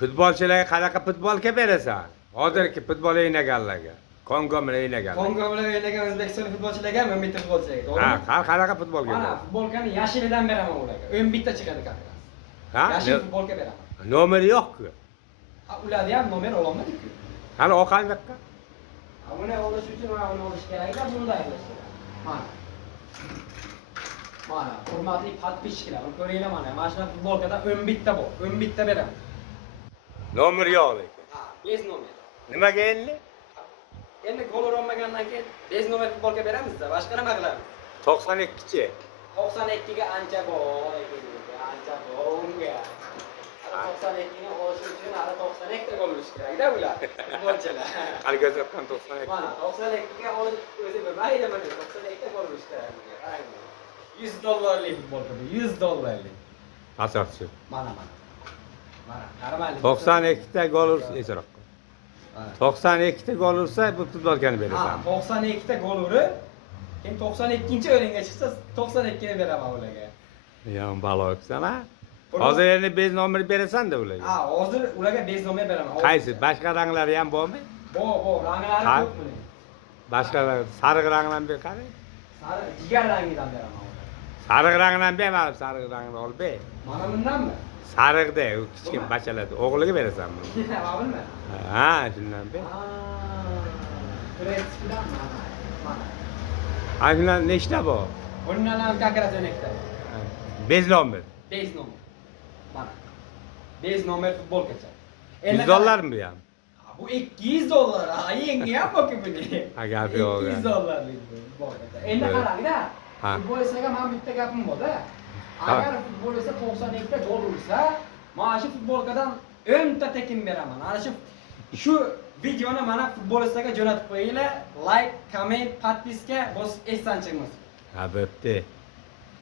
Futbolchilarga qanaqa futbolga berasan? Hozirgi futbol o'ynaganlarga. Kongo bilan o'ynaganlar. Kongo bilan o'ynagan O'zbekiston futbolchilarga ham 11 ta futbolchilarga, to'g'rimi? Ha, qanaqa futbolga Mana berasan? futbolkani yashilidan beraman ularga. 11 ta chiqadi kartas. Ha? Yashil futbolga beraman. Nomeri yo'q-ku. Ularda ham nomer ololmadik-ku. Hali o qanaqa? Buni olish uchun mana buni olish kerak-da, bunday olish kerak. Mana. Mana, hurmatli podpисчиклар, ko'ringlar mana. Mana shu futbolkada 11 ta bor. 11 ta beraman. Nomer yo'q lekin. Ha, bez nomer. Nimaga endi? Endi gol urolmagandan keyin bez nomer futbolga beramiz-da, boshqa nima qilamiz? 92chi. 92 ga ancha bor ekan, ancha bor unga. 92 ni olish uchun hali 92 ta gol urish kerak-da ular. Futbolchilar. Hali ko'zatgan 92. Mana 92 ga olib o'zi bilmaydi mana 92 ta gol urish kerak bunga. Qarang. $100 futbolka bu, $100. Asoqchi. Mana. Mana, qaramaylik. 92 ta gol ursa, esroq. 92 ta gol ursa bu futbolkani berasan. 92 ta gol urib, keyin 92-o'ringa chiqsa 92 ni beraman ularga. Yom baloqsan ha? Hozir endi bez nomer berasan-da ularga. Ha, hozir ularga bez nomer beraman. Qaysi? Boshqa ranglari ham bormi? Bor, ranglari Ha? ko'p buning. Boshqa sariq rangdan ber qarang. Sariq jigar rangidan beraman. Sariq rangdan berma, sariq rangni ol ber. Mana bundanmi? Sariqda, u kichkina bachalarni o'g'liga berasan buni. Ma'lummi? Ha, shundan ber. Prensipdan mana. Ha, shundan nechta bor? Bundan ham kakrat o'nakda. Bez nomer. Bez nomer. Mana. Bez nomer futbolkacha. $100 bu ham? Bu $200. Ha, yengi ham borku buni. Ha, gapi yo'q. $200 futbolkacha. Endi qarang-da. Ha. Futbol esaga men bitta gapim bor-da. Agar futbol esa 92 ta gol ursa, mana shu futbolkadan 10 ta tekin beraman. Ana shu videoni mana futbolistaga jo'natib qo'yinglar. Like, comment, podpiska bosib esdan chiqmasin. Ha, bo'pti.